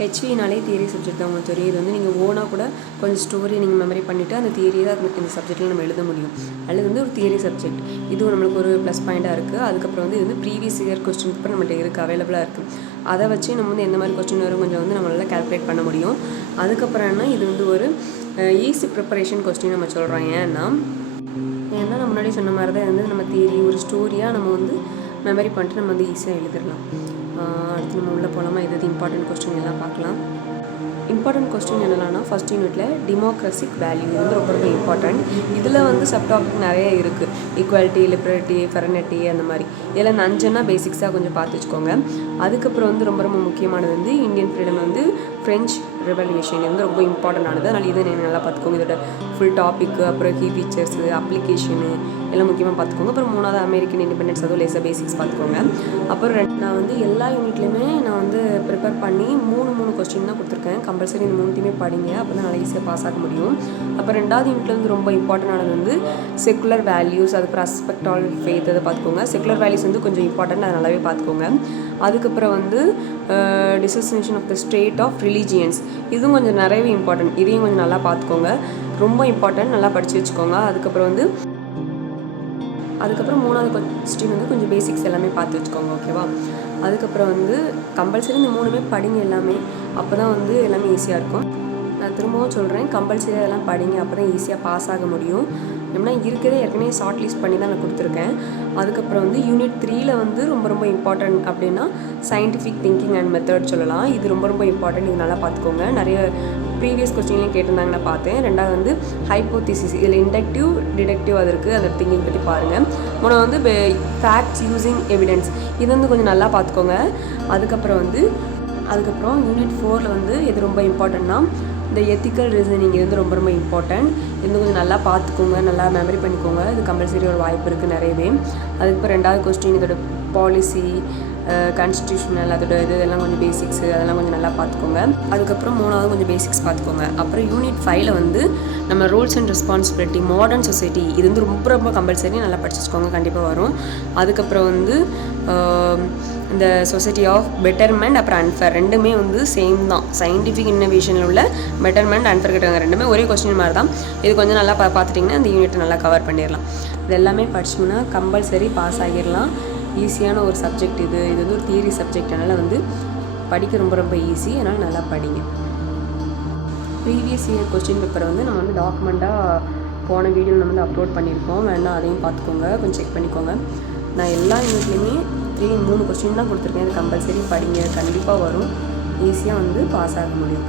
ஹெச்வினாலே theory subject தான் உங்களுக்கு தெரியும். இது வந்து நீங்கள் ஓனாக கூட கொஞ்சம் ஸ்டோரி நீங்கள் மெமரி பண்ணிவிட்டு அந்த தியரியை தான் இந்த சப்ஜெக்ட்டில் நம்ம எழுத முடியும். அல்லது வந்து ஒரு தியரி சப்ஜெக்ட் இதுவும் நம்மளுக்கு ஒரு ப்ளஸ் பாயிண்ட்டாக இருக்குது. அதுக்கப்புறம் வந்து இது வந்து ப்ரீவியஸ் இயர் கொஸ்டின் பேப்பர் நம்மகிட்ட இருக்குது, அவைலபிளாக இருக்குது. அதை வச்சு நம்ம வந்து எந்த மாதிரி கொஸ்டின் வரும் கொஞ்சம் வந்து நம்மளால் கால்குலேட் பண்ண முடியும். அதுக்கப்புறம் என்ன, இது வந்து ஒரு ஈஸி ப்ரிப்பரேஷன் கொஸ்டின் நம்ம சொல்கிறோம். ஏன்னா நான் முன்னாடி சொன்ன மாதிரி தான் வந்து நம்ம தியரி ஒரு ஸ்டோரியாக நம்ம வந்து மெமரி பண்ணிட்டு நம்ம வந்து ஈஸியாக எழுதிடலாம். அடுத்து நம்ம உள்ளே போகலாமா, இது இம்பார்ட்டன்ட் கொஸ்டின் எல்லாம் பார்க்கலாம். இம்பார்ட்டன்ட் கொஸ்டின் என்னென்னா, ஃபஸ்ட் யூனிட்டில் டெமோக்ரஸிக் வேல்யூ வந்து ரொம்ப ரொம்ப இம்பார்ட்டன்ட். இதில் வந்து சப்டாபிக் நிறைய இருக்குது. ஈக்குவாலிட்டி, லிபரட்டி, ஃபெரனிட்டி அந்த மாதிரி. இதில் இந்த 5 பேசிக்ஸாக கொஞ்சம் பார்த்து வச்சுக்கோங்க. அதுக்கப்புறம் வந்து ரொம்ப ரொம்ப முக்கியமானது வந்து இந்தியன் ஃப்ரீடம் வந்து ஃப்ரெஞ்ச் ரெவல்யூஷன் வந்து ரொம்ப இம்பார்ட்டண்டானது. அதனால் இதை நீங்கள் நல்லா பார்த்துக்கோங்க. இதோட ஃபுல் டாப்பிக்கு, அப்புறம் கீ ஃபீச்சர்ஸு, அப்ளிகேஷனு எல்லாம் முக்கியமாக பார்த்துக்கோங்க. அப்புறம் 3வது அமெரிக்கன் இண்டிபெண்டன்ஸ், அதுவும் லேசாக பேசிக்ஸ் பார்த்துக்கோங்க. அப்புறம் நான் வந்து எல்லா யூனிட்லையுமே நான் வந்து ப்ரிப்பேர் பண்ணி 3 கொஸ்டின் தான் கொடுத்துருக்கேன். கம்பல்சரி இந்த 3த்தையுமே படிங்க, அப்போ தான் நல்லா ஈஸியாக பாஸ் ஆக முடியும். அப்புறம் 2வது யூனிட்ல வந்து ரொம்ப இம்பார்ட்டண்டானது வந்து செக்குலர் வேல்யூஸ், அதுக்கப்புறம் அஸ்பெக்ட் ஆல் ஃபெய்த், அதை பார்த்துக்கோங்க. செக்குலர் வேல்யூஸ் வந்து கொஞ்சம் இம்பார்ட்டன்ட், அதை நல்லாவே பார்த்துக்கோங்க. அதுக்கப்புறம் வந்து dissociation of the state of religions, இதுவும் கொஞ்சம் நிறையவே இம்பார்ட்டன்ட். இதையும் கொஞ்சம் நல்லா பார்த்துக்கோங்க, ரொம்ப இம்பார்ட்டன்ட், நல்லா படித்து வச்சுக்கோங்க. அதுக்கப்புறம் 3வது கொஸ்டின் வந்து கொஞ்சம் பேசிக்ஸ் எல்லாமே பார்த்து வச்சுக்கோங்க, ஓகேவா? அதுக்கப்புறம் வந்து கம்பல்சரி இந்த 3மே படிங்க எல்லாமே, அப்போ தான் வந்து எல்லாமே ஈஸியாக இருக்கும். நான் திரும்பவும் சொல்கிறேன், கம்பல்சரி அதெல்லாம் படிங்க, அப்போ தான் ஈஸியாக பாஸ் ஆக முடியும். எப்படின்னா இருக்கிறதே ஏற்கனவே ஷார்ட் லிஸ்ட் பண்ணி தான் நான் கொடுத்துருக்கேன். அதுக்கப்புறம் வந்து யூனிட் 3ல் வந்து ரொம்ப ரொம்ப இம்பார்ட்டன்ட் அப்படின்னா சயின்டிஃபிக் திங்கிங் அண்ட் மெத்தட் சொல்லலாம். இது ரொம்ப ரொம்ப இம்பார்ட்டன்ட், இது நல்லா பார்த்துக்கோங்க. நிறைய ப்ரீவியஸ் கொஸ்டின்லேயும் கேட்டிருந்தாங்க, நான் பார்த்தேன். 2வது வந்து ஹைப்போதிசிஸ், இதில் இண்டக்டிவ் டிடக்டிவ் அது இருக்குது, அந்த திங்கிங் பற்றி பாருங்கள். 3வது வந்து ஃபேக்ட்ஸ் யூஸிங் எவிடன்ஸ், இது வந்து கொஞ்சம் நல்லா பார்த்துக்கோங்க. அதுக்கப்புறம் யூனிட் 4ல் வந்து எது ரொம்ப இம்பார்ட்டன்ட்னா இந்த எத்திக்கல் ரீசனிங், இது வந்து ரொம்ப ரொம்ப இம்பார்ட்டன்ட். இது கொஞ்சம் நல்லா பார்த்துக்கோங்க, நல்லா மெமரி பண்ணிக்கோங்க. இது கம்பல்சரி ஒரு வாய்ப்பு இருக்குது நிறையவே. அதுக்கப்புறம் 2வது கொஸ்டின் இதோட பாலிசி, கான்ஸ்டியூஷனல், அதோட இதெல்லாம் கொஞ்சம் பேசிக்ஸு, அதெல்லாம் கொஞ்சம் நல்லா பார்த்துக்கோங்க. அதுக்கப்புறம் 3வது கொஞ்சம் பேசிக்ஸ் பார்த்துக்கோங்க. அப்புறம் யூனிட் 5ல் வந்து நம்ம rules and responsibility, modern society, இது வந்து ரொம்ப ரொம்ப கம்பல்சரி, நல்லா படிச்சு வச்சுக்கோங்க, கண்டிப்பாக வரும். அதுக்கப்புறம் வந்து இந்த சொசைட்டி ஆஃப் பெட்டர்மெண்ட், அப்புறம் அன்ஃபேர், ரெண்டுமே வந்து சேம் தான். சயின்டிஃபிக் இன்னோவேஷனில் உள்ள பெட்டர்மெண்ட், அன்ஃபேர் கேட்டாங்க, ரெண்டுமே ஒரே கொஸ்டின் மாதிரி தான். இது கொஞ்சம் நல்லா பார்த்துட்டிங்கன்னா இந்த யூனிட்டை நல்லா கவர் பண்ணிடலாம். இது எல்லாமே படிச்சிங்கன்னா கம்பல்சரி பாஸ் ஆகிடலாம். ஈஸியான ஒரு சப்ஜெக்ட் இது வந்து ஒரு தியரி சப்ஜெக்ட், அதனால் வந்து படிக்க ரொம்ப ரொம்ப ஈஸி, அதனால் நல்லா படிங்க. ப்ரீவியஸ் இயர் கொஸ்டின் பேப்பரை வந்து நம்ம வந்து டாக்குமெண்ட்டாக போன வீடியோவில் நம்ம வந்து அப்லோட் பண்ணியிருக்கோம், வேணால் அதையும் பார்த்துக்கோங்க, கொஞ்சம் செக் பண்ணிக்கோங்க. நான் எல்லா யூனிட்லேயுமே 3 கொஸ்டின் தான் கொடுத்துருக்கேன். இது கம்பல்சரி படிங்க, கண்டிப்பாக வரும், ஈஸியாக வந்து பாஸ் ஆக முடியும்.